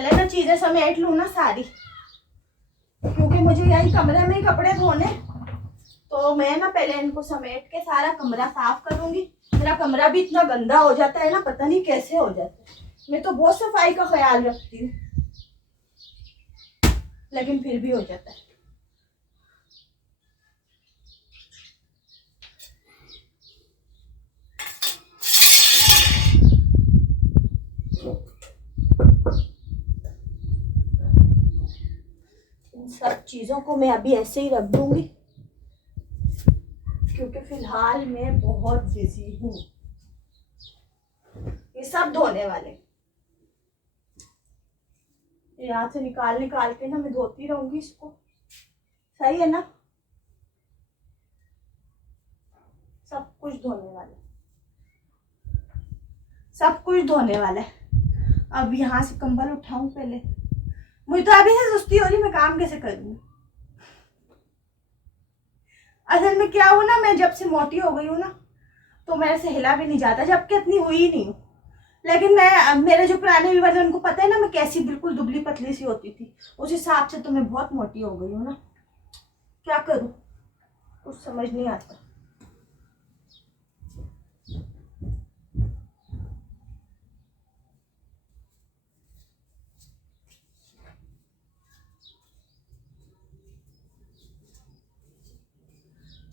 पहले ना चीजें समेट लूँ ना सारी, क्योंकि मुझे यही कमरे में ही कपड़े धोने। तो मैं ना पहले इनको समेट के सारा कमरा साफ करूंगी। मेरा कमरा भी इतना गंदा हो जाता है ना, पता नहीं कैसे हो जाता है। मैं तो बहुत सफाई का ख्याल रखती हूँ, लेकिन फिर भी हो जाता है। इन सब चीजों को मैं अभी ऐसे ही रख दूंगी, क्योंकि फिलहाल मैं बहुत बिजी हूँ। ये सब धोने वाले, यहाँ से निकाल निकाल के ना मैं धोती रहूंगी इसको। सही है ना? सब कुछ धोने वाला, सब कुछ धोने वाला है। अब यहाँ से कंबल उठाऊं पहले। मुझे तो अभी से सुस्ती हो रही, मैं काम कैसे करूंगी। असल में क्या हुआ ना, मैं जब से मोटी हो गई हूँ ना, तो मेरे से हिला भी नहीं जाता, जबकि इतनी हुई ही नहीं हूँ। लेकिन मैं, मेरे जो पुराने व्यूअर्स हैं उनको पता है ना मैं कैसी बिल्कुल दुबली पतली सी होती थी, उस हिसाब से तो मैं बहुत मोटी हो गई हूँ ना। क्या करूँ, कुछ समझ नहीं आता।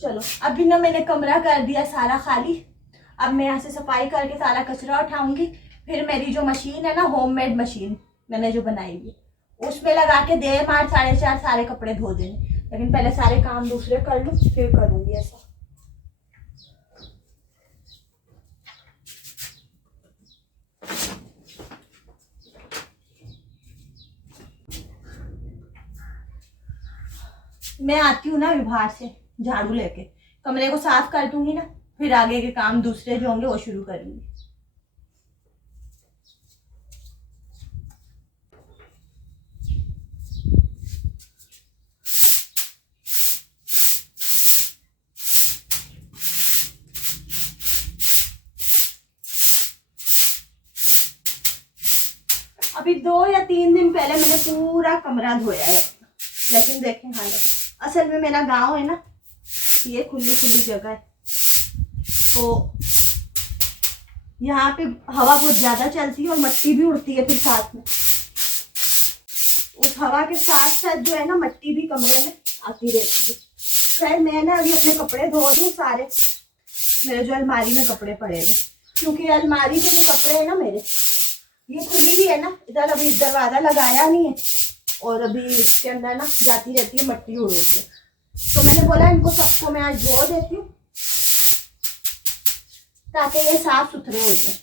चलो अभी ना मैंने कमरा कर दिया सारा खाली। अब मैं यहाँ से सफाई करके सारा कचरा उठाऊंगी। फिर मेरी जो मशीन है ना, होममेड मशीन मैंने जो बनाई हुई, उसमें लगा के 4:30 4:30 सारे कपड़े धो देने। लेकिन पहले सारे काम दूसरे कर लूँ, फिर करूंगी ऐसा। मैं आती हूँ ना विभाग से झाड़ू लेके, कमरे को साफ कर दूंगी ना, फिर आगे के काम दूसरे जो होंगे वो शुरू करूंगी। अभी 2 या 3 दिन पहले मैंने पूरा कमरा धोया है, लेकिन देखें हालत। असल में मेरा गांव है ना, ये खुली खुली जगह है, तो यहाँ पे हवा बहुत ज्यादा चलती है और मिट्टी भी उड़ती है फिर साथ में। उस हवा के साथ साथ जो है ना, मिट्टी भी कमरे में आती रहती है। खैर मैं ना अभी अपने कपड़े धो रही हूँ सारे, मेरे जो अलमारी में कपड़े पड़े हुए, क्योंकि अलमारी के जो कपड़े हैं ना मेरे, ये खुली हुई है ना, इधर अभी दरवाजा लगाया नहीं है, और अभी इसके अंदर ना जाती रहती है मिट्टी उड़ के। तो मैंने बोला इनको सबको मैं आज धो देती हूँ, ताकि ये साफ सुथरे हो जाए।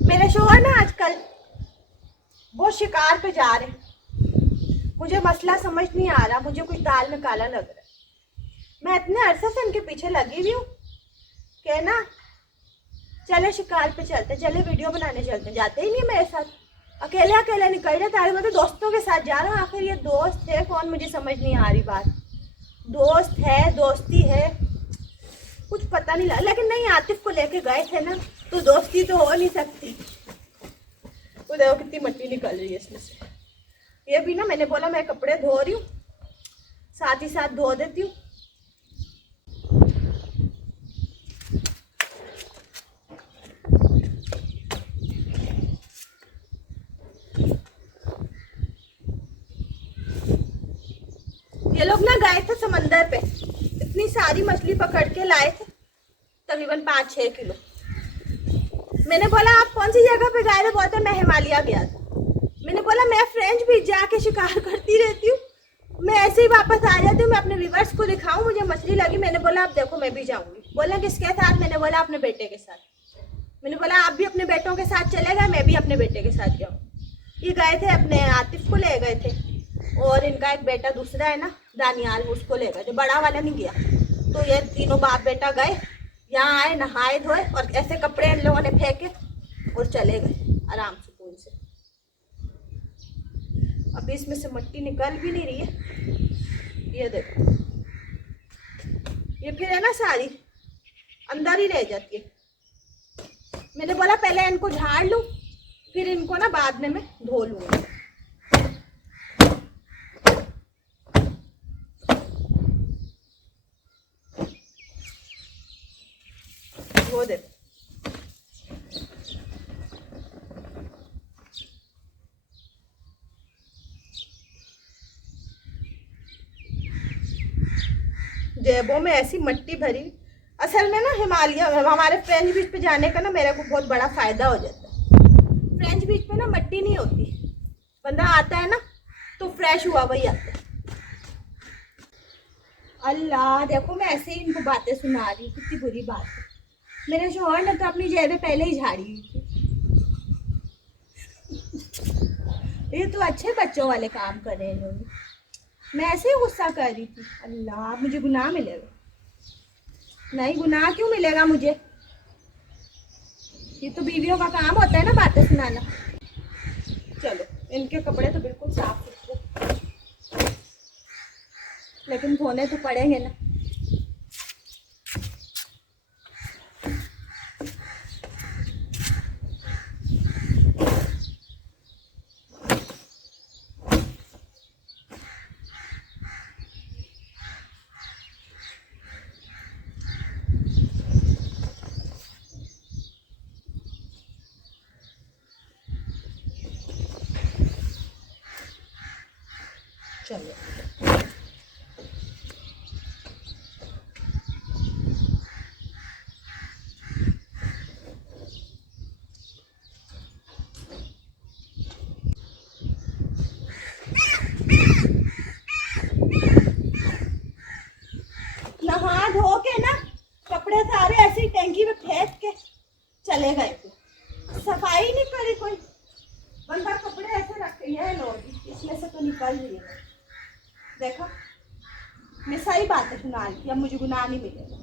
मेरे शोहर ना आजकल वो शिकार पे जा रहे हैं। मुझे मसला समझ नहीं आ रहा, मुझे कोई दाल में काला लग रहा है। मैं इतने अरसे से इनके पीछे लगी हुई हूँ कि ना चले शिकार पे चलते, चले वीडियो बनाने चलते, जाते ही नहीं मेरे साथ। अकेले अकेले निकल रहे तारे, मैं तो दोस्तों के साथ जा रहा हूँ। आखिर ये दोस्त है कौन, मुझे समझ नहीं आ रही बात। दोस्त है, दोस्ती है, कुछ पता नहीं लगा। लेकिन नहीं, आतिफ को लेके गए थे ना, तो दोस्ती तो हो नहीं सकती। वो देखो कितनी मिट्टी निकल रही है इसमें से। ये भी ना मैंने बोला मैं कपड़े धो रही हूँ, साथ ही साथ धो देती हूँ। ये लोग ना गए थे समंदर पे, इतनी सारी मछली पकड़ के लाए थे, तकरीबन 5-6 किलो। मैंने बोला आप कौन सी जगह पे गए थे? बोलते मैं हिमालय गया था। मैंने बोला मैं फ्रेंच भी जाके शिकार करती रहती हूँ, मैं ऐसे ही वापस आ जाती हूँ, मैं अपने व्यूअर्स को दिखाऊं मुझे मछली लगी। मैंने बोला आप देखो मैं भी जाऊंगी। बोला किसके साथ? मैंने बोला अपने बेटे के साथ। मैंने बोला आप भी अपने बेटों के साथ चलेगा, मैं भी अपने बेटे के साथ जाऊँ। ये गए थे अपने आतिफ को ले गए थे, और इनका एक बेटा दूसरा है ना दानियाल, उसको ले गए, जो बड़ा वाला नहीं गया। तो ये तीनों बाप बेटा गए, यहाँ आए, नहाए धोए और ऐसे कपड़े इन लोगों ने फेंके और चले गए आराम सुकून से। अभी इसमें से मिट्टी निकल भी नहीं रही है, ये देखो, ये फिर है ना सारी अंदर ही रह जाती है। मैंने बोला पहले इनको झाड़ लूं, फिर इनको ना बाद में मैं धो लूंगी। वो देखो, जेबों में ऐसी मिट्टी भरी। असल में ना हिमालय, हमारे फ्रेंच बीच पे जाने का ना मेरे को बहुत बड़ा फायदा हो जाता है। फ्रेंच बीच पे ना मिट्टी नहीं होती, बंदा आता है ना तो फ्रेश हुआ वही आता है। अल्लाह, देखो मैं ऐसे ही इनको बातें सुना रही, कितनी बुरी बात है। मेरे शौहर ने तो अपनी जेबें पहले ही झाड़ी हुई थी। ये तो अच्छे बच्चों वाले काम कर रहे हैं लोग, मैं ऐसे ही गुस्सा कर रही थी। अल्लाह, मुझे गुनाह मिलेगा? नहीं, गुनाह क्यों मिलेगा मुझे? ये तो बीवियों का काम होता है ना बातें सुनाना। चलो, इनके कपड़े तो बिल्कुल साफ सुथरे, लेकिन धोने तो पड़ेंगे ना। चलो, नहा धो के ना कपड़े सारे ऐसी टैंकी में फेंक के चले गए थे, सफाई नहीं करी कोई। बंदा कपड़े ऐसे रखे है लोग, इसमें से तो निकल रही है। देखो, मैं सही बात है सुना रही थी, अब मुझे गुनाह नहीं मिलेगा।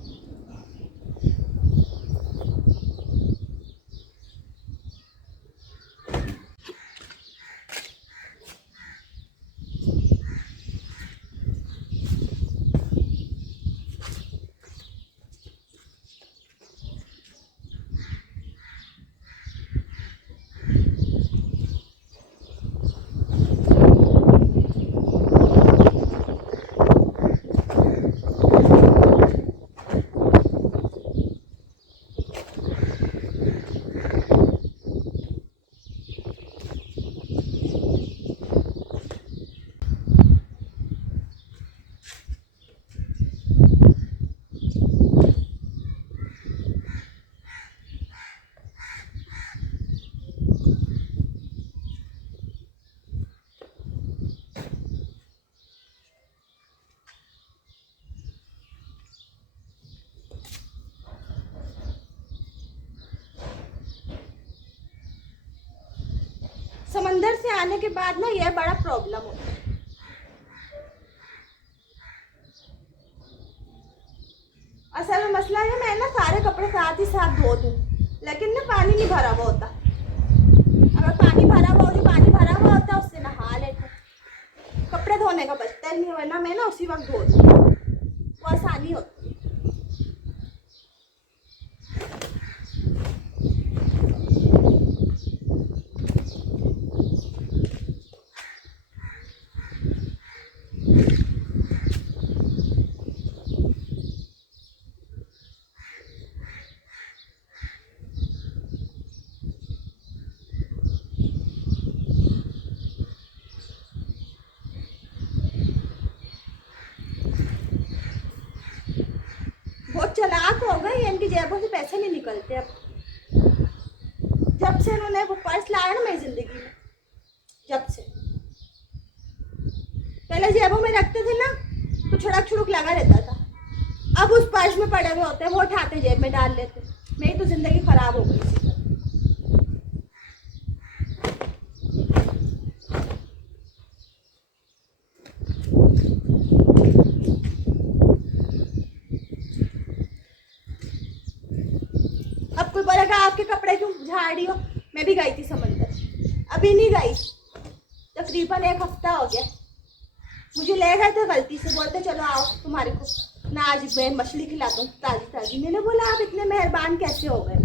समंदर से आने के बाद ना यह बड़ा प्रॉब्लम होता है। असल में मसला है, मैं ना सारे कपड़े साथ ही साथ धो दूं, लेकिन ना पानी नहीं भरा हुआ होता। अगर पानी भरा हुआ हो, जो पानी भरा हुआ होता है उससे नहा लेते, कपड़े धोने का बचता ही नहीं, वरना मैं ना उसी वक्त धो दूं, वो आसानी होती है। बहुत चालाक हो गए, इनकी जेबों से पैसे नहीं निकलते अब। जब से इन्होंने वो पर्स लाया ना मेरी जिंदगी में, जब से, पहले जेबों में रखते थे ना तो छुड़क छुड़क लगा रहता था, अब उस पर्स में पड़े हुए होते हैं, वो उठाते जेब में डाल लेते। मेरी तो जिंदगी खराब हो गई इसी तरह। झाड़ रही हो। मैं भी गई थी समंदर, अभी नहीं गई, तकरीबन 1 हफ्ता हो गया। मुझे ले गए थे गलती से, बोलते चलो आओ तुम्हारे को ना आज मैं मछली खिला दूँ ताज़ी ताज़ी। मैंने बोला आप इतने मेहरबान कैसे हो गए।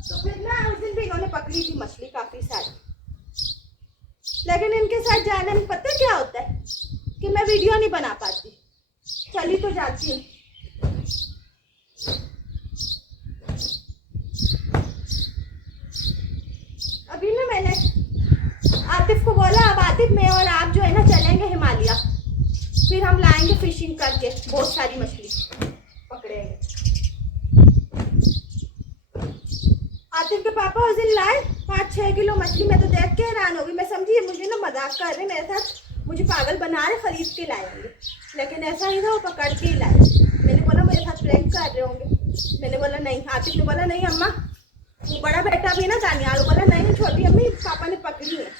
तो फिर ना उस दिन भी इन्होंने पकड़ी थी मछली काफ़ी सारी, लेकिन इनके साथ जाने में पता क्या होता है कि मैं वीडियो नहीं बना पाती, चली तो जाती हूँ। अभी ना मैंने आतिफ को बोला अब आतिफ मैं और आप जो है ना चलेंगे हिमालय, फिर हम लाएंगे फिशिंग करके बहुत सारी मछली पकड़ेंगे। आतिफ के पापा उस दिन लाए 5-6 किलो मछली। मैं तो देख के हैरान हो गई, मैं समझी मुझे ना मजाक कर रहे मेरे साथ, मुझे पागल बना रहे, खरीद के लाएंगे, लेकिन ऐसा ही था, वो पकड़ के ही लाए। मैंने बोला मेरे साथ प्रैंक कर रहे होंगे। मैंने बोला नहीं। आतिफ ने बोला नहीं अम्मा, वो बड़ा बेटा भी ना दानियाल, वो बोला नहीं छोटी अम्मी पापा ने पकड़ी है।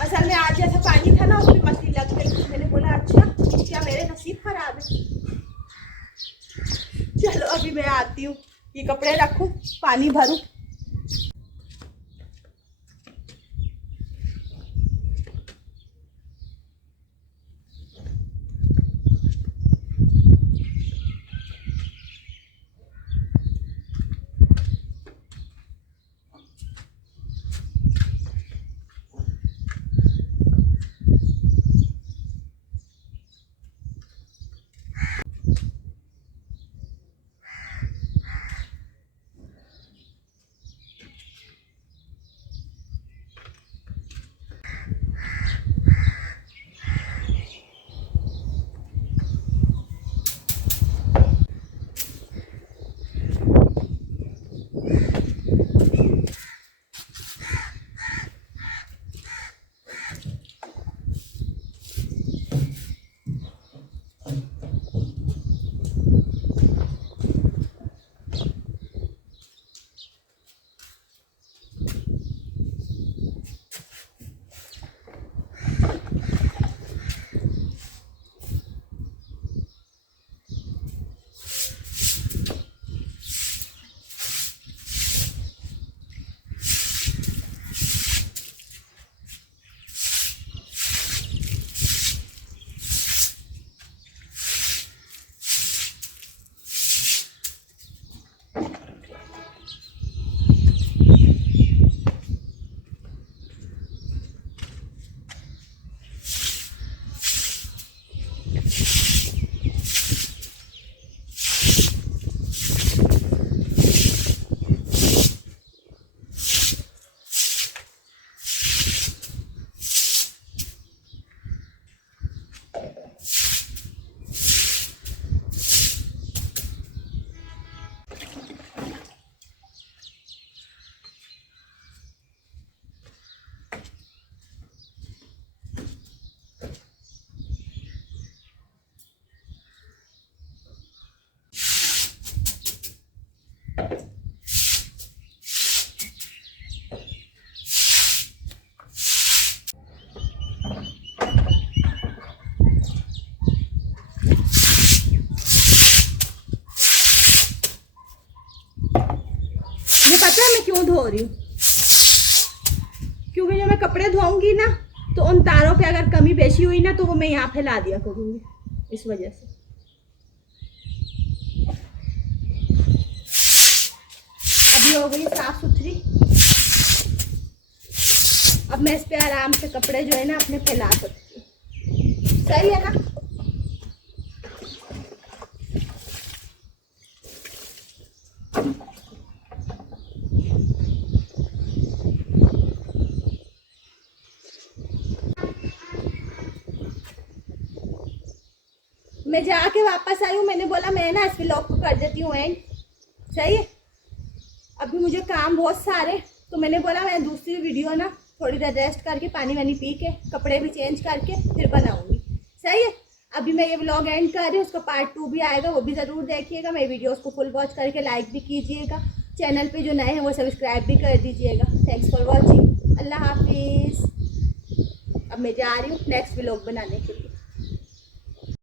असल में आज जैसा पानी था ना उसमें मछली लग गई। मैंने बोला अच्छा क्या मेरे नसीब खराब है। चलो अभी मैं आती हूँ, ये कपड़े रखूँ, पानी भरूँ। क्यों धो रही हूँ, क्योंकि जब मैं कपड़े धोऊंगी ना तो उन तारों पे अगर कमी बेशी हुई ना तो वो मैं यहाँ फैला दिया करूँगी, इस वजह से। अभी हो गई साफ सुथरी, अब मैं इस पे आराम से कपड़े जो है ना अपने फैला सकती हूँ। सही है ना। मैं जाके वापस आई हूँ, मैंने बोला मैं ना इस व्लॉग को कर देती हूँ एंड। सही है, अभी मुझे काम बहुत सारे, तो मैंने बोला मैं दूसरी वीडियो ना थोड़ी देर रेस्ट करके पानी वानी पी के कपड़े भी चेंज करके फिर बनाऊंगी। सही है, अभी मैं ये व्लॉग एंड कर रही हूँ, उसका पार्ट 2 भी आएगा, वो भी ज़रूर देखिएगा। मेरी वीडियोस को फुल वॉच करके लाइक भी कीजिएगा, चैनल पे जो नए हैं वो सब्सक्राइब भी कर दीजिएगा। थैंक्स फॉर वॉचिंग, अल्लाह हाफिज़। अब मैं जा रही हूँ नेक्स्ट व्लॉग बनाने के लिए।